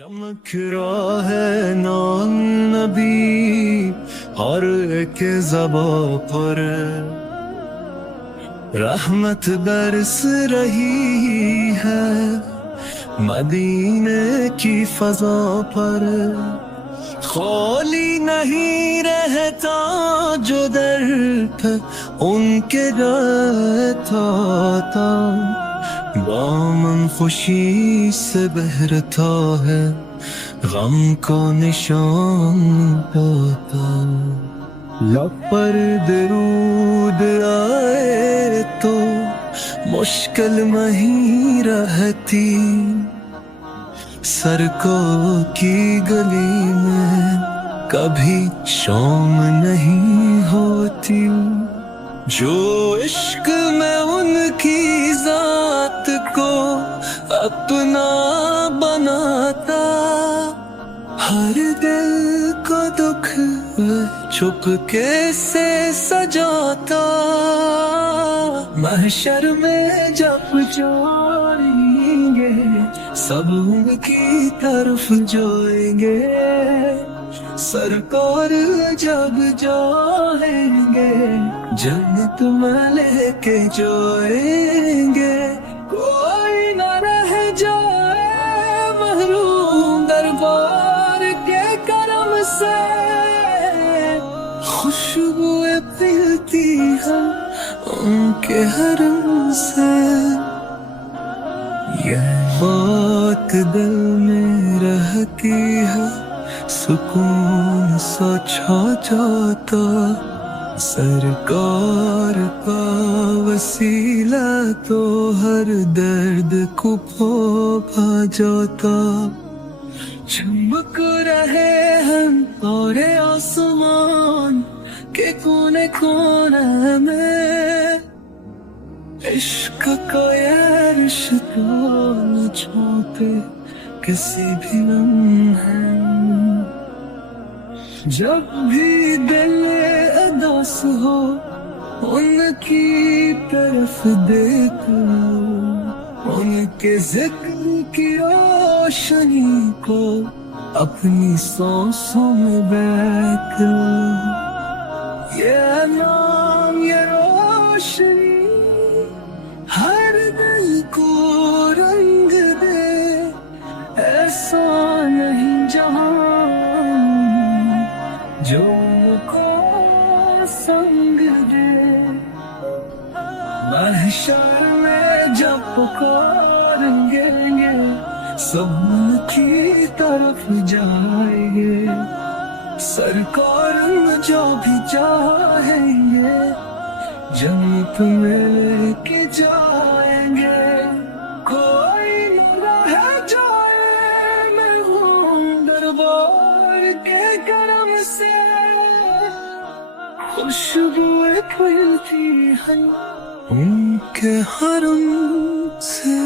چمک رہا ہے نام نبی ہر ایک زباں پر، رحمت برس رہی ہے مدینے کی فضا پر، خالی نہیں رہتا جو در پہ ان کے رہتا تھا، دامن خوشی سے بہرتا ہے غم کو نشان پاتا، لب پر درود آئے تو مشکل نہیں رہتی، سڑکوں کی گلی میں کبھی شام نہیں ہوتی، جو عشق میں ان کی ذات کو اپنا بناتا، ہر دل کو دکھ چپکے سے سجاتا، محشر میں جب جائیں گے سب ان کی طرف جائیں گے، سرکار جب جائیں گے جنت میں لے کے جائیں گے، کوئی نہ رہ جائے محروم دربار کے کرم سے، خوشبوئیں پھیلتی ہیں ان کے حرم سے، یہ بات دل میں رہتی ہے سکون سا چھا جاتا، سرکار کا وسیلہ تو ہر درد کو بھا جاتا، چمک رہے ہیں تارے آسمان کے کونے کونے میں، عشق کا یہ رشتہ نہ چھوٹے کسی بھی لمحے، جب بھی دل اداس ہو ان کی طرف دیکھ لو، ان کے ذکر کی روشنی کو اپنی سانسوں میں بیٹھ لو، یہ نام یہ روشنی ہر دل کو رنگ دے، ایسا نہیں جہاں جو کو سنگ دے، محشر میں جب پکاریں گے سب ان کی طرف جائیں گے، سرکار جو بھی چاہیں گے جنت میں لے کے جائیں گے، کوئی نہ رہ جائے محروم دربار کے کرم سے، خوشبوئیں پھیلتی ہیں ان کے حرم سے۔